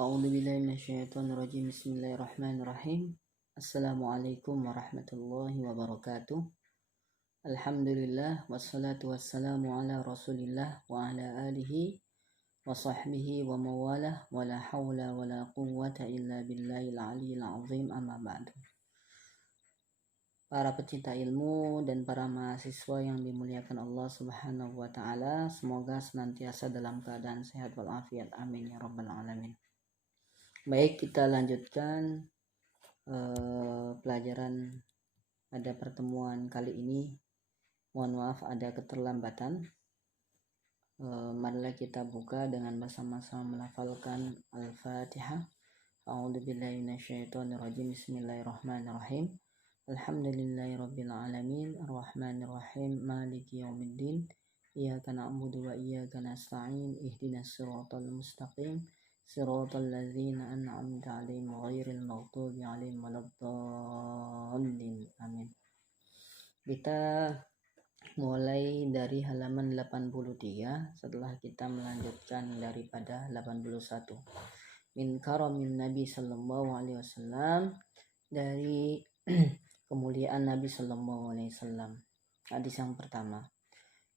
A'udzubillahiminasyaitonirrajim. Bismillahirrahmanirrahim. Assalamualaikum warahmatullahi wabarakatuh. Alhamdulillah wassalatu wassalamu ala Rasulillah wa ala alihi wa sahbihi wa mawalah wa la hawla wa la quwwata illa billahil aliyyil azim, amma ba'du. Para pecinta ilmu dan para mahasiswa yang dimuliakan Allah Subhanahu wa taala, semoga senantiasa dalam keadaan sehat walafiat. Amin ya rabbal alamin. Baik, kita lanjutkan pelajaran pada pertemuan kali ini. Mohon maaf ada keterlambatan. Marilah kita buka dengan bersama-sama melafalkan Al-Fatihah. A'udzubillahi minasyaitonirrajim. Bismillahirrahmanirrahim. Alhamdulillahirabbil alamin, arrahmanirrahim, maliki yaumiddin. Iyyaka na'budu wa iyyaka nasta'in. Ihdinas siratal mustaqim. Siratal ladzina an'amta 'alaihim ghairil maghdubi 'alaihim waladdallin. Amin. Kita mulai dari halaman 83 setelah kita melanjutkan daripada 81. Min karamin Nabi sallallahu alaihi wasallam, dari kemuliaan Nabi sallallahu alaihi wasallam. Hadis yang pertama.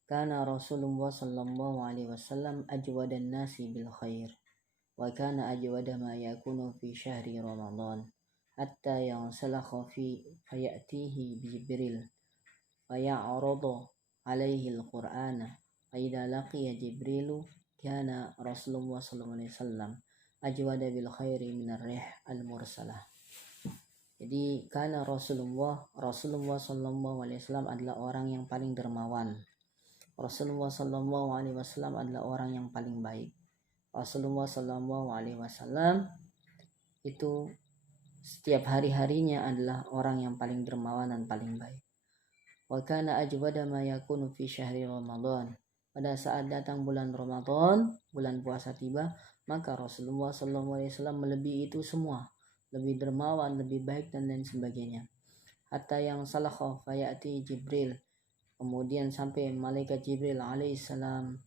Kana Rasulullah sallallahu alaihi wasallam ajwadan nasi bil khair. Wa kana ajwada ma yakunu fi syahri Ramadan hatta yansalakha fi fayatihi Jibril faya'radu alaihi al-Qur'ana fa idza laqiya Jibrilu kana Rasulullah sallallahu alaihi wasallam ajwada bil khairi minar rih al-mursalah. Jadi karena Rasulullah sallallahu alaihi wasallam adalah orang yang paling dermawan. Rasulullah sallallahu alaihi wasallam adalah orang yang paling baik. Rasulullah sallallahu alaihi wasallam itu setiap hari-harinya adalah orang yang paling dermawan dan paling baik. Wa kana ajwada ma yakunu fi syahri Ramadan. Pada saat datang bulan Ramadan, bulan puasa tiba, maka Rasulullah sallallahu alaihi wasallam melebihi itu semua, lebih dermawan, lebih baik dan lain sebagainya. Hatta yang salakha fayati Jibril, kemudian sampai malaikat Jibril alaihissalam,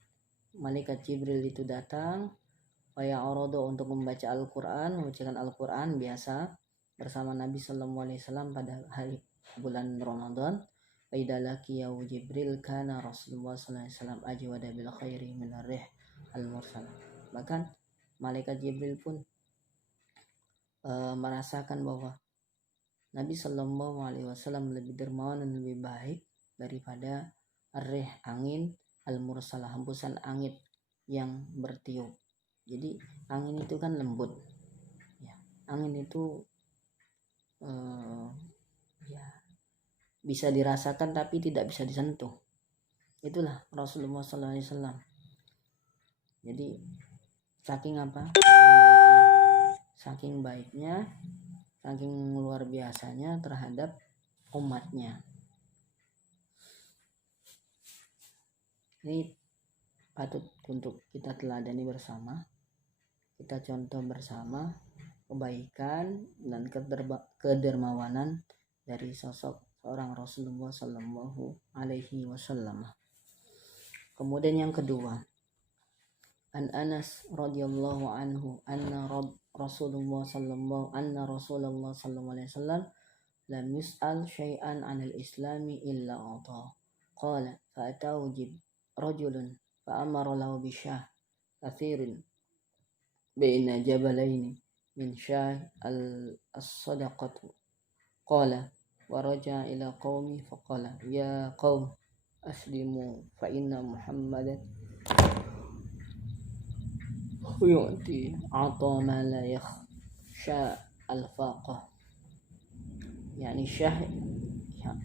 malaikat Jibril itu datang faya'radu untuk membaca Al-Quran, membacakan Al-Quran biasa bersama Nabi sallallahu alaihi wasallam pada hari bulan Ramadan. Faida laqiya Jibril kana Rasulullah sallallahu alaihi wasallam ajwada bil khairi minar rih al-mursalah. Bahkan malaikat Jibril pun merasakan bahwa Nabi sallallahu alaihi wasallam lebih dermawan dan lebih baik daripada ar-rih, angin, al-mursalah, hembusan angin yang bertiup. Jadi angin itu kan lembut ya. Angin itu bisa dirasakan tapi tidak bisa disentuh. Itulah Rasulullah sallallahu alaihi wasallam. Jadi saking apa? Saking baiknya, saking luar biasanya terhadap umatnya. Ini patut untuk kita teladani bersama. Kita contoh bersama kebaikan dan kedermawanan dari sosok seorang Rasulullah sallallahu alaihi wasallam. Kemudian yang kedua, An Anas radhiyallahu anhu anna Rasulullah sallallahu alaihi wasallam lam yus'al syai'an 'anil islami illa ata. Qala fa'atahu rajulun fa'amara lahu bisyah kathirin baina jabalaini min syah as-sadaqatu. Qala wa raja'a ila qaumi faqala ya qaum aslimu fa inna Muhammadan yu'ti ata ma la yakhsha al-faqah. Yani syah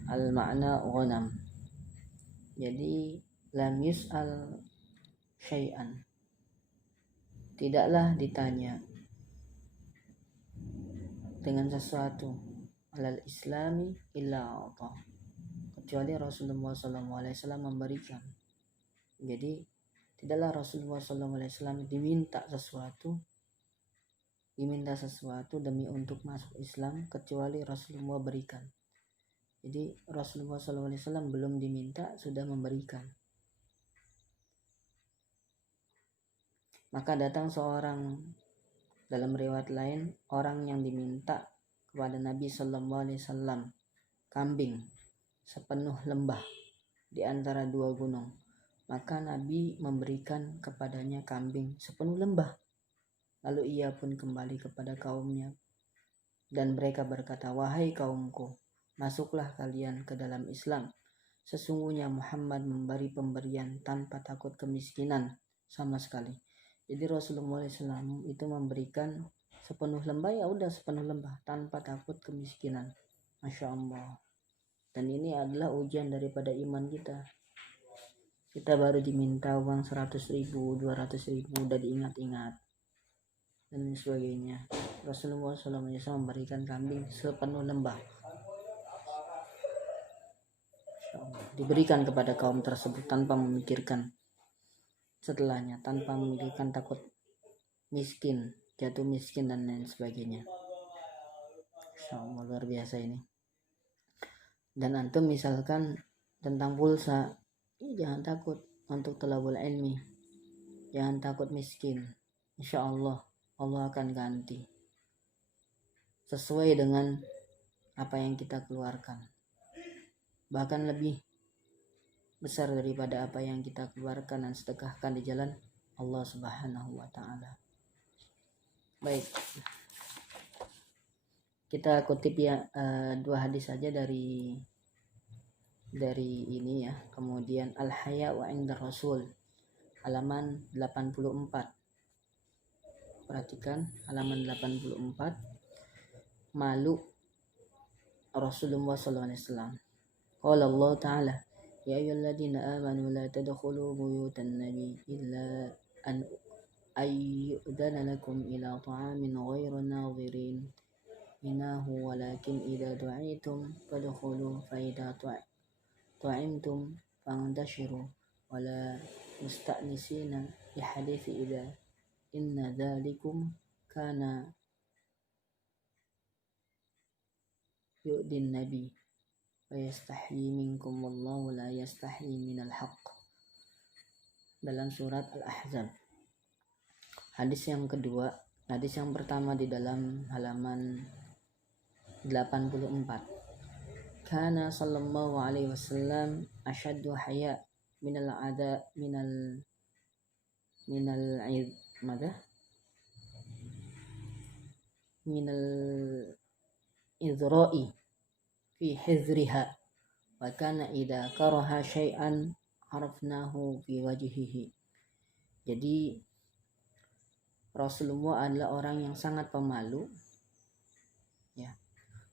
al-ma'na ghanam. Jadi lam yus'al syai'an, tidaklah ditanya dengan sesuatu alal islami illa ata, kecuali Rasulullah sallallahu alaihi wasallam memberikan. Jadi tidaklah Rasulullah sallallahu alaihi wasallam diminta sesuatu demi untuk masuk Islam kecuali Rasulullah berikan. Jadi Rasulullah sallallahu alaihi wasallam belum diminta sudah memberikan. Maka datang seorang Dalam riwayat lain, orang yang diminta kepada Nabi Sallallahu Alaihi Wasallam kambing sepenuh lembah di antara dua gunung, maka Nabi memberikan kepadanya kambing sepenuh lembah. Lalu ia pun kembali kepada kaumnya, dan mereka berkata, "Wahai kaumku, masuklah kalian ke dalam Islam. Sesungguhnya Muhammad memberi pemberian tanpa takut kemiskinan sama sekali." Jadi Rasulullah SAW itu memberikan sepenuh lembah, ya udah sepenuh lembah tanpa takut kemiskinan. Masya Allah. Dan ini adalah ujian daripada iman kita. Kita baru diminta uang 100.000, 200.000, udah diingat-ingat dan sebagainya. Rasulullah SAW memberikan kambing sepenuh lembah, diberikan kepada kaum tersebut tanpa memikirkan setelahnya, tanpa memikirkan takut miskin, jatuh miskin dan lain sebagainya. Insyaallah luar biasa ini. Dan antum misalkan tentang pulsa, jangan takut untuk thalabul ilmi, jangan takut miskin. Insyaallah Allah akan ganti sesuai dengan apa yang kita keluarkan, bahkan lebih besar daripada apa yang kita keluarkan dan sedekahkan di jalan Allah Subhanahu wa taala. Baik, kita kutip ya dua hadis saja dari ini ya. Kemudian al-haya'u 'inda Rasul, halaman 84. Perhatikan halaman 84, malu Rasulullah SAW. Qala Allah Ta'ala, ya ayyuhalladzina amanu la tadkhulu buyutan nabi illa an ayyudana lakum ila ta'amin ghairu nadhirin inahu walakin idza du'itum fadkhulu fa idza ta'imtum fantashiru wala musta'nisina li hadithi idza inna dzalikum kana yu'din nabi wa yastahyi minkum wallahu la yastahyi minal haqq. Dalam surat Al-Ahzab. Hadis yang kedua, hadis yang pertama di dalam halaman 84. Kana sallallahu alaihi wasallam ashaddu haya minal ada minal idra'i fi hizriha wa kana idza karaha syai'an arafnahu fi wajhihi. Jadi Rasulullah adalah orang yang sangat pemalu ya.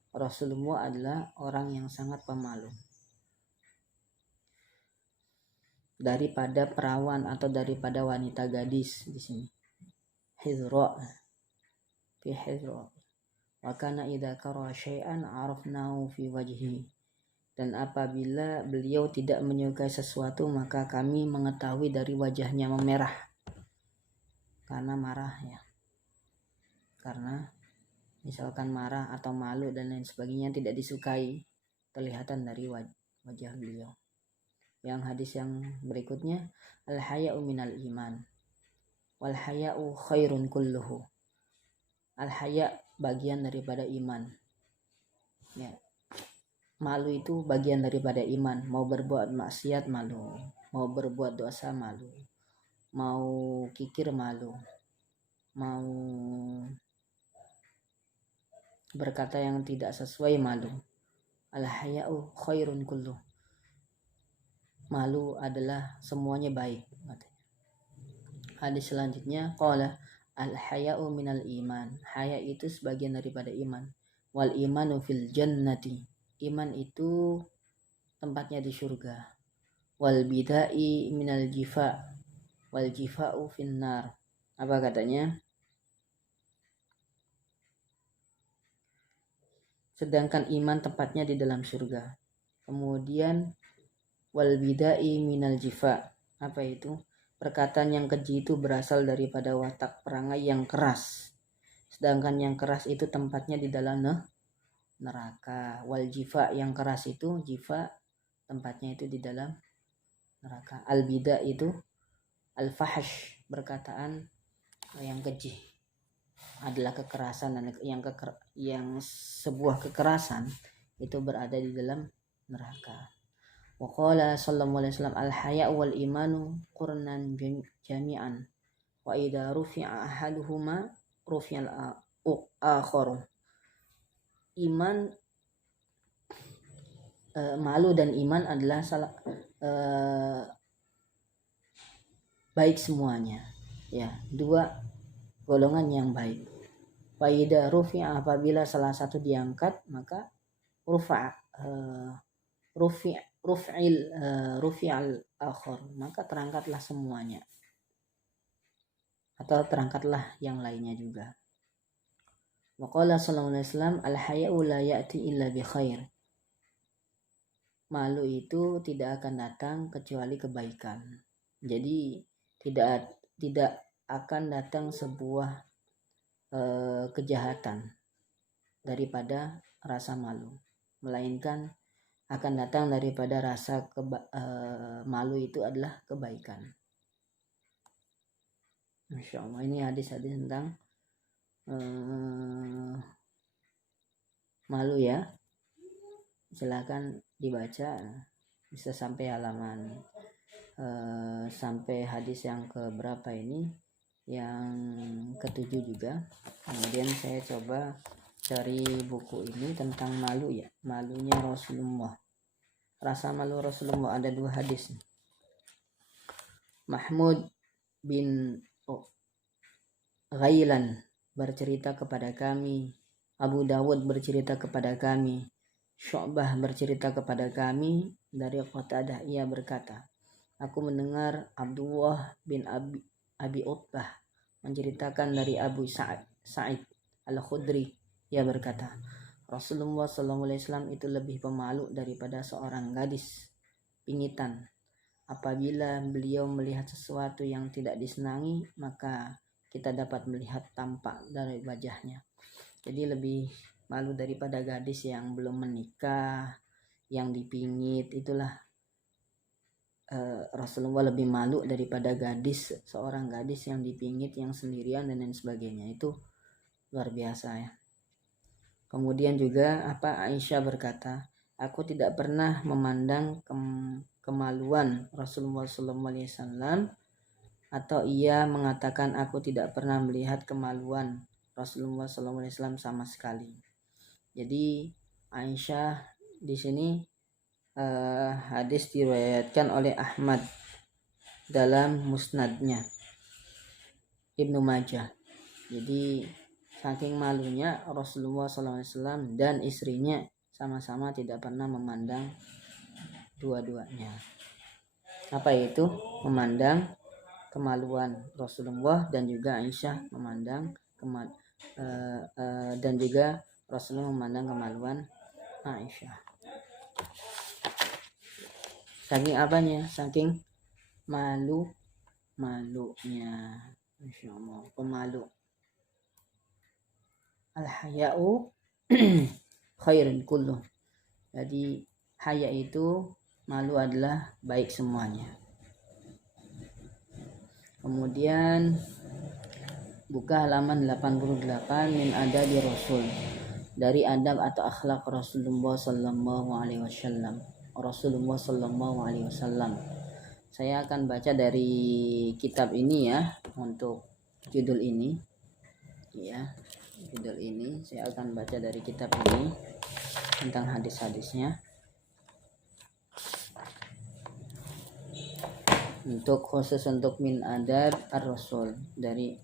Rasulullah adalah orang yang sangat pemalu daripada perawan atau daripada wanita gadis di sini. Hizra fi hizra. Wa kana idza karaha syai'an arafnahu fi wajhihi. Dan apabila beliau tidak menyukai sesuatu, maka kami mengetahui dari wajahnya memerah karena marah ya. Karena misalkan marah atau malu dan lain sebagainya tidak disukai, kelihatan dari wajah beliau. Yang hadis yang berikutnya, al-haya'u minal iman wal haya'u khairun kulluhu. Al-haya' bagian daripada iman ya. Malu itu bagian daripada iman. Mau berbuat maksiat malu, mau berbuat dosa malu, mau kikir malu, mau berkata yang tidak sesuai malu. Al-haya'u khairun kulluh. Malu adalah semuanya baik katanya. Hadis selanjutnya, qala al-haya'u minal iman. Haya itu sebagian daripada iman. Wal imanu fil jannati. Iman itu tempatnya di surga. Wal bida'i minal jifa. Wal jifa'u finnar. Apa katanya? Sedangkan iman tempatnya di dalam surga. Kemudian wal bida'i minal jifa. Apa itu? Perkataan yang keji itu berasal daripada watak perangai yang keras. Sedangkan yang keras itu tempatnya di dalam neraka. Wal jifa, yang keras itu jifa, tempatnya itu di dalam neraka. Al bida itu al fahash, perkataan yang keji. adalah kekerasan, dan yang sebuah kekerasan itu berada di dalam neraka. Wa qala sallallahu alaihi wasallam al-haya'u wal imanu qurnan jami'an wa idza rufi'a ahaduhuma rufi'al akharu. Iman, malu dan iman adalah baik semuanya, ya, dua golongan yang baik. Wa idza rufi'a, apabila salah satu diangkat, maka rufi'al akhar, maka terangkatlah semuanya, atau terangkatlah yang lainnya juga. Wa qala sallallahu alaihi wasallam al-haya'u la ya'ti illa bi khair. Malu itu tidak akan datang kecuali kebaikan. Jadi tidak akan datang sebuah kejahatan daripada rasa malu, melainkan akan datang daripada rasa malu itu adalah kebaikan. Masya Allah, ini hadis-hadis tentang malu ya. Silakan dibaca, bisa sampai halaman sampai hadis yang keberapa ini, yang ke-7 juga. Kemudian saya coba cari buku ini tentang malu ya, malunya Rasulullah, rasa malu Rasulullah. Ada 2 hadis. Mahmud bin Ghailan bercerita kepada kami, Abu Dawud bercerita kepada kami, Syu'bah bercerita kepada kami dari Qatadah, ia berkata, aku mendengar Abdullah bin Abi Utbah menceritakan dari Abu Sa'id Al-Khudri, ia berkata, Rasulullah SAW itu lebih pemalu daripada seorang gadis pingitan. Apabila beliau melihat sesuatu yang tidak disenangi, maka kita dapat melihat tampak dari wajahnya. Jadi lebih malu daripada gadis yang belum menikah, yang dipingit. Itulah Rasulullah lebih malu daripada seorang gadis yang dipingit, yang sendirian dan lain sebagainya. Itu luar biasa ya. Kemudian juga Aisyah berkata, aku tidak pernah memandang kemaluan Rasulullah SAW, atau ia mengatakan aku tidak pernah melihat kemaluan Rasulullah SAW sama sekali. Jadi Aisyah di sini hadis diriwayatkan oleh Ahmad dalam musnadnya, Ibnu Majah. Jadi saking malunya Rasulullah SAW dan istrinya sama-sama tidak pernah memandang dua-duanya. Apa itu? Memandang kemaluan Rasulullah, dan juga Aisyah memandang dan juga Rasulullah memandang kemaluan Aisyah. Saking apanya? Saking malunya. Masya Allah, pemalu. Al-haya'u khairun kulluh. Jadi haya itu, malu adalah baik semuanya. Kemudian buka halaman 88, min adabi Rasul, dari adab atau akhlak Rasulullah sallallahu alaihi wasallam. Saya akan baca dari kitab ini ya, untuk judul ini ya. Judul ini saya akan baca dari kitab ini tentang hadis-hadisnya. Khusus untuk min adab ar-Rasul, dari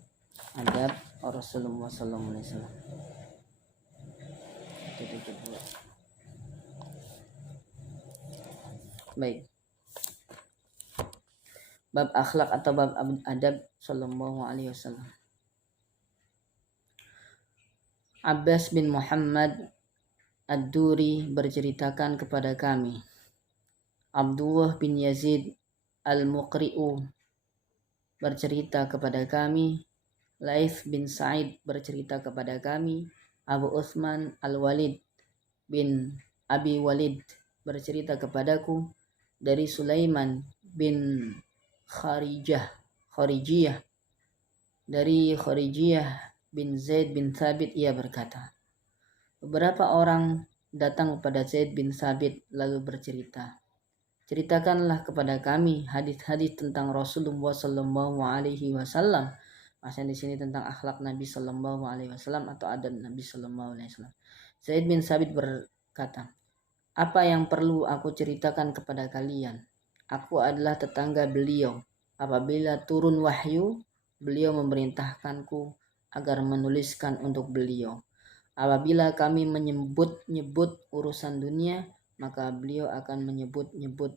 adab Rasulullah sallallahu alaihi wasallam. Baik. Bab akhlak atau bab adab sallallahu alaihi wasallam. Abbas bin Muhammad Ad-Duri berceritakan kepada kami, Abdullah bin Yazid Al-Muqri'u bercerita kepada kami, Laith bin Sa'id bercerita kepada kami, Abu Uthman Al-Walid bin Abi Walid bercerita kepadaku dari Sulaiman bin Kharijiyah, dari Kharijiyah bin Zaid bin Thabit, ia berkata, beberapa orang datang kepada Zaid bin Thabit lalu bercerita, ceritakanlah kepada kami hadis-hadis tentang Rasulullah Shallallahu Alaihi Wasallam. Maksudnya di sini tentang akhlak Nabi Shallallahu Alaihi Wasallam atau adab Nabi Shallallahu Alaihi Wasallam. Zaid bin Thabit berkata, apa yang perlu aku ceritakan kepada kalian? Aku adalah tetangga beliau. Apabila turun wahyu, beliau memerintahkanku agar menuliskan untuk beliau. Apabila kami menyebut-nyebut urusan dunia, maka beliau akan menyebut-nyebut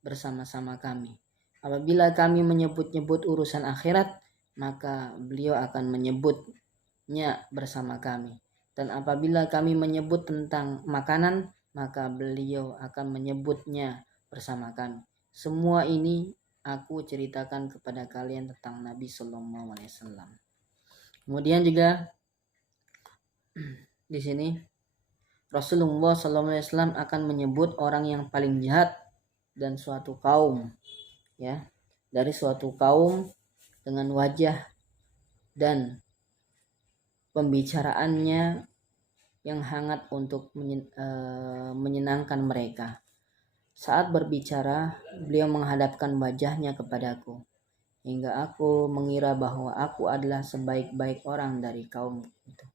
bersama-sama kami. Apabila kami menyebut-nyebut urusan akhirat, maka beliau akan menyebutnya bersama kami. Dan apabila kami menyebut tentang makanan, maka beliau akan menyebutnya bersama kami. Semua ini aku ceritakan kepada kalian tentang Nabi Sallallahu Alaihi Wasallam. Kemudian juga di sini Rasulullah Sallallahu Alaihi Wasallam akan menyebut orang yang paling jahat dan suatu kaum, ya, dari suatu kaum dengan wajah dan pembicaraannya yang hangat untuk menyenangkan mereka. Saat berbicara, beliau menghadapkan wajahnya kepadaku, hingga aku mengira bahwa aku adalah sebaik-baik orang dari kaum itu.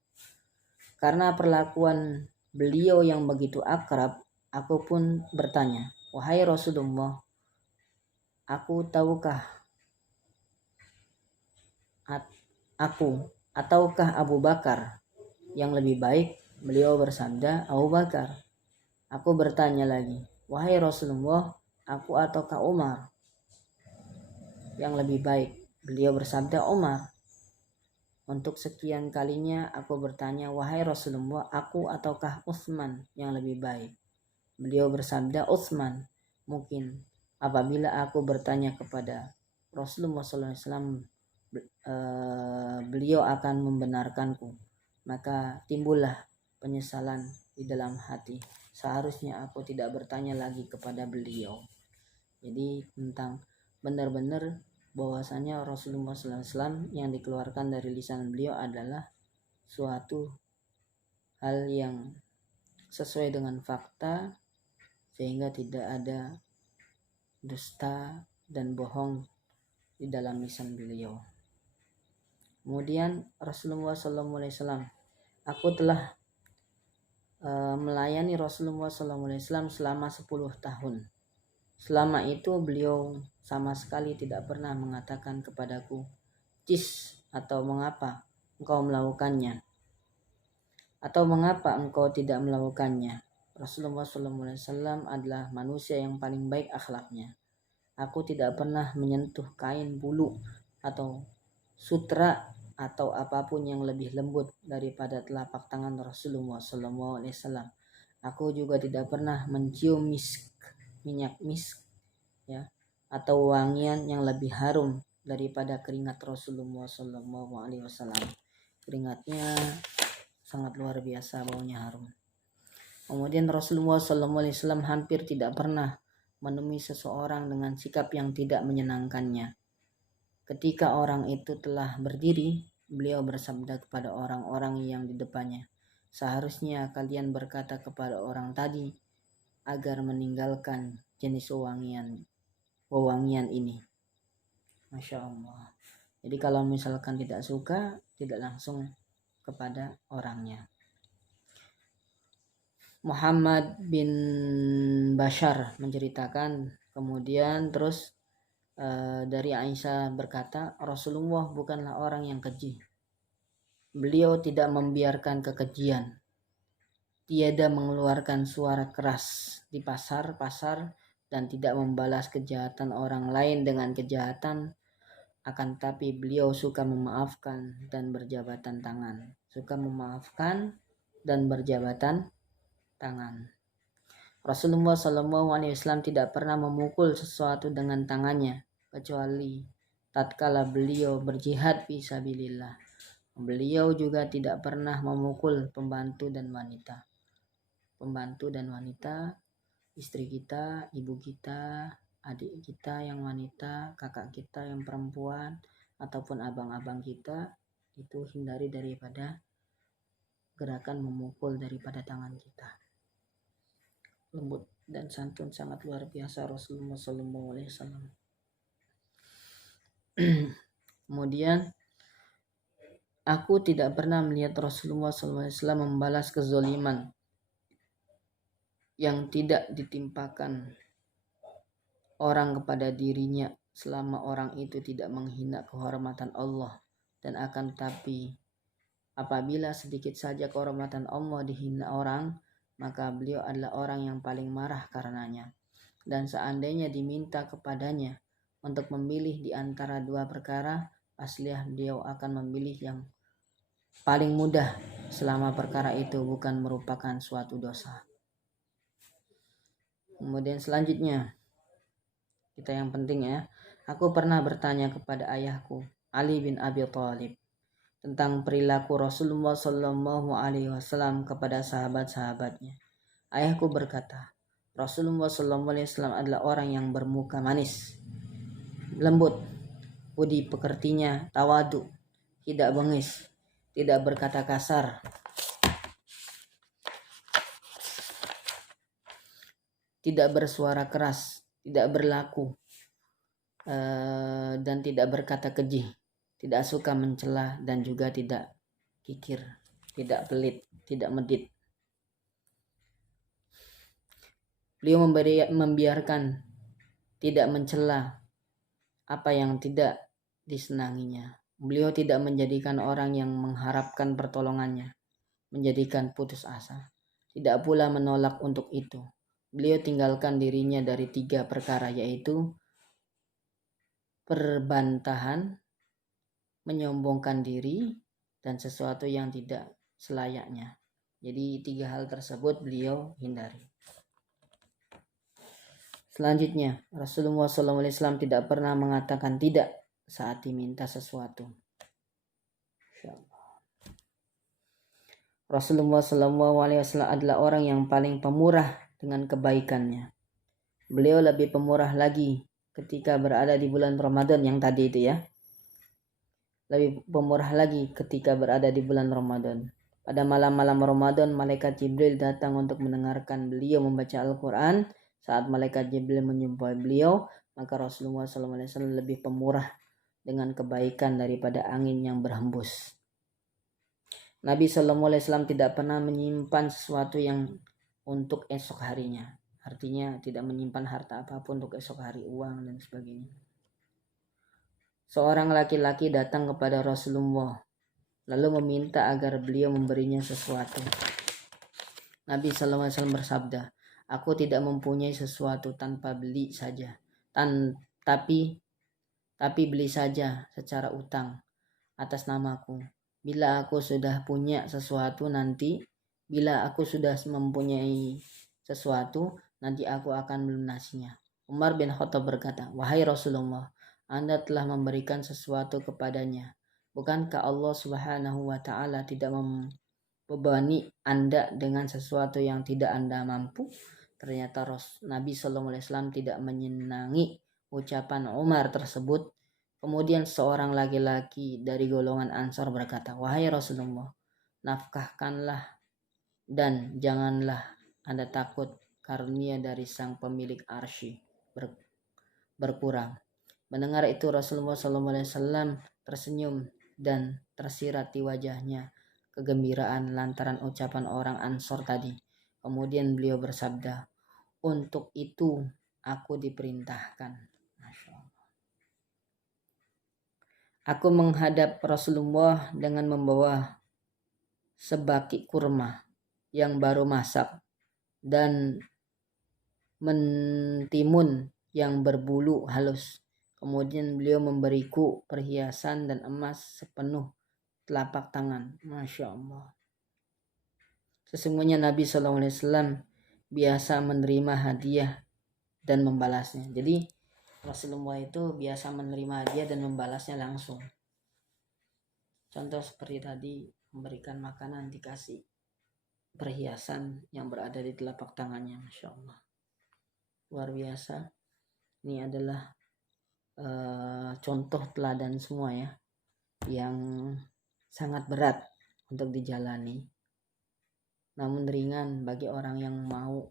Karena perlakuan beliau yang begitu akrab, aku pun bertanya, wahai Rasulullah, ataukah Abu Bakar yang lebih baik? Beliau bersabda, Abu Bakar. Aku bertanya lagi, wahai Rasulullah, aku ataukah Umar yang lebih baik? Beliau bersabda, Umar. Untuk sekian kalinya aku bertanya, wahai Rasulullah, aku ataukah Utsman yang lebih baik? Beliau bersabda, Utsman. Mungkin apabila aku bertanya kepada Rasulullah SAW, beliau akan membenarkanku, maka timbullah penyesalan di dalam hati. Seharusnya aku tidak bertanya lagi kepada beliau. Jadi tentang benar-benar bahwasanya Rasulullah SAW yang dikeluarkan dari lisan beliau adalah suatu hal yang sesuai dengan fakta, sehingga tidak ada dusta dan bohong di dalam lisan beliau. Kemudian Rasulullah SAW, aku telah melayani Rasulullah SAW selama 10 tahun. Selama itu beliau sama sekali tidak pernah mengatakan kepadaku, cis, atau mengapa engkau melakukannya, atau mengapa engkau tidak melakukannya. Rasulullah SAW adalah manusia yang paling baik akhlaknya. Aku tidak pernah menyentuh kain bulu atau sutra atau apapun yang lebih lembut daripada telapak tangan Rasulullah SAW. Aku juga tidak pernah mencium minyak misk, ya, atau wangian yang lebih harum daripada keringat Rasulullah SAW. Keringatnya sangat luar biasa, baunya harum. Kemudian Rasulullah SAW hampir tidak pernah menemui seseorang dengan sikap yang tidak menyenangkannya. Ketika orang itu telah berdiri, beliau bersabda kepada orang-orang yang di depannya, seharusnya kalian berkata kepada orang tadi agar meninggalkan jenis wewangian ini. Masya Allah. Jadi kalau misalkan tidak suka, tidak langsung kepada orangnya. Muhammad bin Bashar menceritakan, kemudian terus dari Aisyah berkata, Rasulullah bukanlah orang yang keji. Beliau tidak membiarkan kekejian. Tiada mengeluarkan suara keras di pasar-pasar dan tidak membalas kejahatan orang lain dengan kejahatan. Akan tapi beliau suka memaafkan dan berjabatan tangan. Suka memaafkan dan berjabatan tangan. Rasulullah SAW tidak pernah memukul sesuatu dengan tangannya kecuali tatkala beliau berjihad fi sabilillah. Beliau juga tidak pernah memukul pembantu dan wanita, istri kita, ibu kita, adik kita yang wanita, kakak kita yang perempuan, ataupun abang-abang kita itu hindari daripada gerakan memukul daripada tangan kita. Lembut dan santun sangat luar biasa Rasulullah SAW. Kemudian aku tidak pernah melihat Rasulullah SAW membalas kezoliman yang tidak ditimpakan orang kepada dirinya selama orang itu tidak menghina kehormatan Allah, dan akan tetapi apabila sedikit saja kehormatan Allah dihina orang, maka beliau adalah orang yang paling marah karenanya. Dan seandainya diminta kepadanya untuk memilih di antara dua perkara, pastilah beliau akan memilih yang paling mudah selama perkara itu bukan merupakan suatu dosa. Kemudian selanjutnya, kita yang penting ya, aku pernah bertanya kepada ayahku Ali bin Abi Thalib tentang perilaku Rasulullah SAW kepada sahabat-sahabatnya. Ayahku berkata, Rasulullah SAW adalah orang yang bermuka manis, lembut, budi pekertinya tawadu, tidak bengis, tidak berkata kasar, tidak bersuara keras, tidak berlaku dan tidak berkata keji, tidak suka mencela dan juga tidak kikir, tidak pelit, tidak medit. Beliau membiarkan tidak mencela apa yang tidak disenanginya. Beliau tidak menjadikan orang yang mengharapkan pertolongannya menjadikan putus asa, tidak pula menolak untuk itu. Beliau tinggalkan dirinya dari 3 perkara, yaitu perbantahan, menyombongkan diri, dan sesuatu yang tidak selayaknya. Jadi 3 hal tersebut beliau hindari. Selanjutnya, Rasulullah SAW tidak pernah mengatakan tidak saat diminta sesuatu. Rasulullah SAW adalah orang yang paling pemurah dengan kebaikannya. Beliau lebih pemurah lagi ketika berada di bulan Ramadan yang tadi itu ya. Lebih pemurah lagi ketika berada di bulan Ramadan. Pada malam-malam Ramadan, malaikat Jibril datang untuk mendengarkan beliau membaca Al-Quran. Saat malaikat Jibril menjumpai beliau, maka Rasulullah SAW lebih pemurah dengan kebaikan daripada angin yang berhembus. Nabi SAW tidak pernah menyimpan sesuatu yang untuk esok harinya. Artinya tidak menyimpan harta apapun untuk esok hari, uang dan sebagainya. Seorang laki-laki datang kepada Rasulullah lalu meminta agar beliau memberinya sesuatu. Nabi SAW bersabda, aku tidak mempunyai sesuatu tanpa beli saja, tapi beli saja secara utang atas namaku. Bila aku sudah punya sesuatu nanti, bila aku sudah mempunyai sesuatu, nanti aku akan melunasinya. Umar bin Khattab berkata, wahai Rasulullah, Anda telah memberikan sesuatu kepadanya. Bukankah Allah Subhanahu wa Ta'ala tidak membebani Anda dengan sesuatu yang tidak Anda mampu? Ternyata Nabi SAW tidak menyenangi ucapan Umar tersebut. Kemudian seorang laki-laki dari golongan Ansar berkata, wahai Rasulullah, nafkahkanlah dan janganlah Anda takut karunia dari sang pemilik arsy berkurang. Mendengar itu Rasulullah SAW tersenyum dan tersirat di wajahnya kegembiraan lantaran ucapan orang Ansor tadi. Kemudian beliau bersabda, untuk itu aku diperintahkan. Masya Allah. Aku menghadap Rasulullah dengan membawa sebaki kurma yang baru masak dan mentimun yang berbulu halus. Kemudian beliau memberiku perhiasan dan emas sepenuh telapak tangan. Masya Allah. Sesungguhnya Nabi SAW biasa menerima hadiah dan membalasnya. Jadi Rasulullah itu biasa menerima hadiah dan membalasnya langsung. Contoh seperti tadi, memberikan makanan, dikasih perhiasan yang berada di telapak tangannya. Masya Allah. Luar biasa. Ini adalah contoh teladan semua ya, yang sangat berat untuk dijalani, namun ringan bagi orang yang mau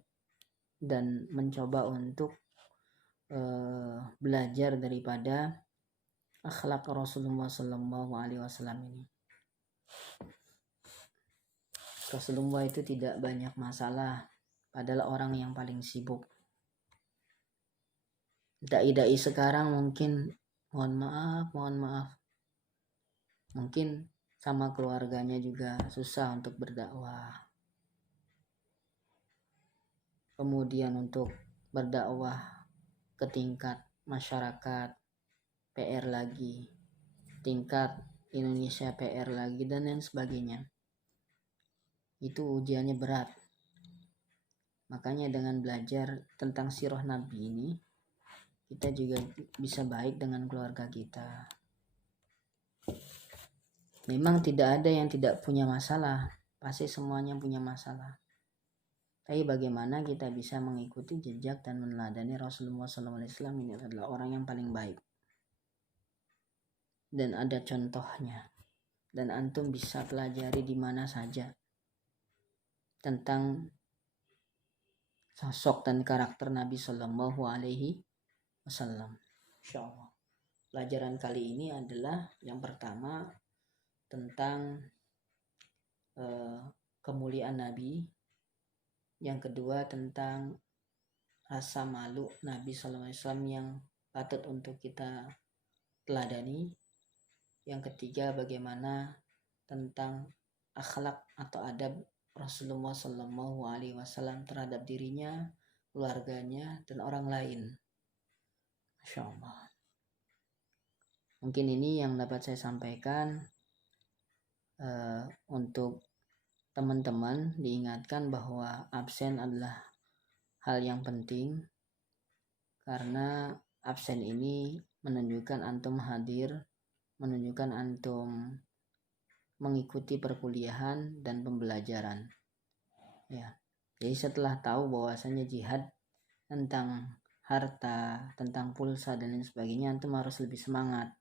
dan mencoba untuk belajar daripada akhlak Rasulullah Sallallahu Alaihi Wasallam ini. Rasulullah itu tidak banyak masalah, padahal orang yang paling sibuk. Dai-dai sekarang mungkin mohon maaf, mungkin sama keluarganya juga susah untuk berdakwah. Kemudian untuk berdakwah ke tingkat masyarakat PR lagi, tingkat Indonesia PR lagi, dan lain sebagainya. Itu ujiannya berat. Makanya dengan belajar tentang sirah Nabi ini, kita juga bisa baik dengan keluarga kita. Memang tidak ada yang tidak punya masalah, pasti semuanya punya masalah. Tapi bagaimana kita bisa mengikuti jejak dan meneladani Rasulullah SAW, ini adalah orang yang paling baik. Dan ada contohnya. Dan antum bisa pelajari di mana saja tentang sosok dan karakter Nabi Sallallahu Alaihi Wasallam. Insyaallah. Pelajaran kali ini adalah yang pertama tentang kemuliaan Nabi. Yang kedua tentang rasa malu Nabi SAW yang patut untuk kita teladani. Yang ketiga bagaimana tentang akhlak atau adab Rasulullah SAW terhadap dirinya, keluarganya, dan orang lain. Masya Allah. Mungkin ini yang dapat saya sampaikan. Untuk teman-teman diingatkan bahwa absen adalah hal yang penting, karena absen ini menunjukkan antum hadir, menunjukkan antum mengikuti perkuliahan dan pembelajaran. Ya, jadi setelah tahu bahwasanya jihad tentang harta, tentang pulsa dan lain sebagainya, antum harus lebih semangat.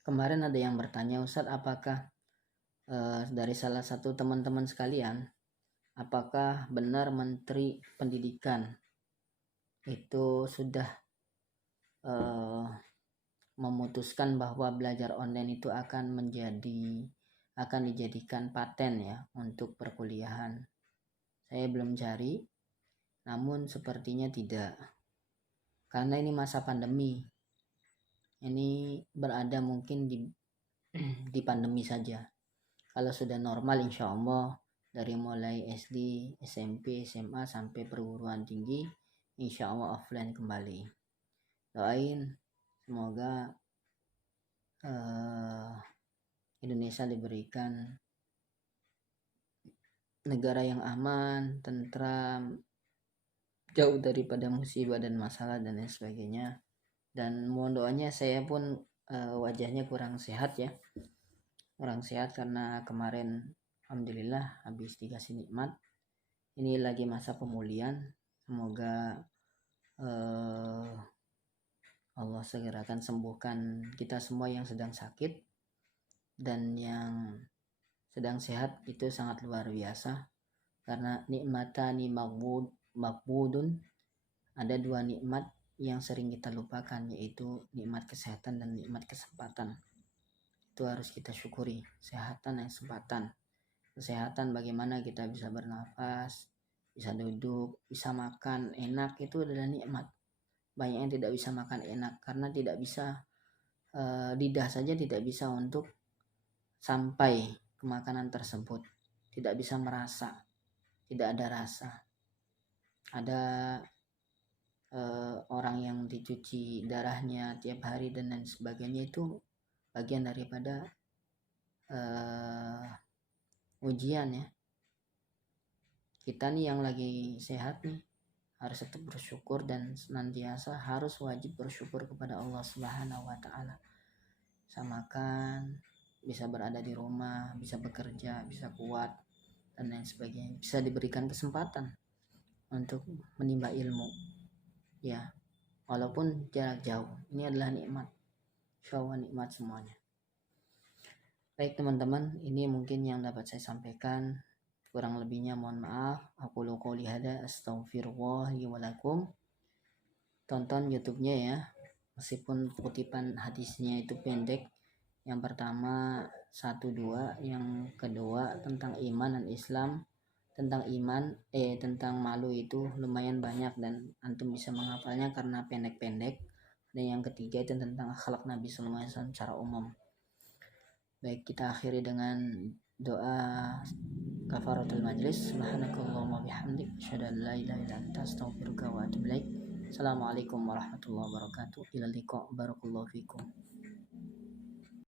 Kemarin ada yang bertanya, Ustadz, apakah dari salah satu teman-teman sekalian, apakah benar Menteri Pendidikan itu sudah memutuskan bahwa belajar online itu akan dijadikan paten ya untuk perkuliahan? Saya belum cari, namun sepertinya tidak, karena ini masa pandemi. Ini berada mungkin di pandemi saja. Kalau sudah normal, insya Allah dari mulai SD, SMP, SMA sampai perguruan tinggi, insya Allah offline kembali. Doain semoga Indonesia diberikan negara yang aman, tentram, jauh daripada musibah dan masalah dan lain sebagainya. Dan mohon doanya, saya pun wajahnya kurang sehat ya, karena kemarin alhamdulillah habis dikasih nikmat. Ini lagi masa pemulihan, semoga Allah segerakan sembuhkan kita semua yang sedang sakit, dan yang sedang sehat itu sangat luar biasa, karena nikmatani maghbudun, ada dua nikmat yang sering kita lupakan, yaitu nikmat kesehatan dan nikmat kesempatan. Itu harus kita syukuri, kesehatan dan kesempatan. Kesehatan bagaimana kita bisa bernafas, bisa duduk, bisa makan enak, itu adalah nikmat. Banyak yang tidak bisa makan enak karena tidak bisa, lidah saja tidak bisa untuk sampai ke makanan tersebut, tidak bisa merasa, tidak ada rasa. Ada orang yang dicuci darahnya tiap hari dan lain sebagainya, itu bagian daripada ujian ya. Kita nih yang lagi sehat nih harus tetap bersyukur dan senantiasa harus wajib bersyukur kepada Allah Subhanahu wa Ta'ala. Bisa makan, bisa berada di rumah, bisa bekerja, bisa kuat dan lain sebagainya, bisa diberikan kesempatan untuk menimba ilmu ya, walaupun jarak jauh. Ini adalah nikmat, insyaallah nikmat semuanya. Baik teman-teman, ini mungkin yang dapat saya sampaikan. Kurang lebihnya mohon maaf. Aku qouli hada astaghfirullah li wa lakum. Tonton YouTube-nya ya. Meskipun kutipan hadisnya itu pendek. Yang pertama 1-2, yang kedua tentang iman dan Islam. Tentang malu itu lumayan banyak dan antum bisa menghafalnya karena pendek-pendek. Dan yang ketiga itu tentang akhlak Nabi sallallahu alaihi wasallam secara umum. Baik, kita akhiri dengan doa kafaratul majlis. Subhanakallahumma bihamdik asyhadu an la ilaha illa anta astaghfiruka wa atubu ilaik. Assalamualaikum warahmatullahi wabarakatuh. Ila liqa, barakallahu fikum.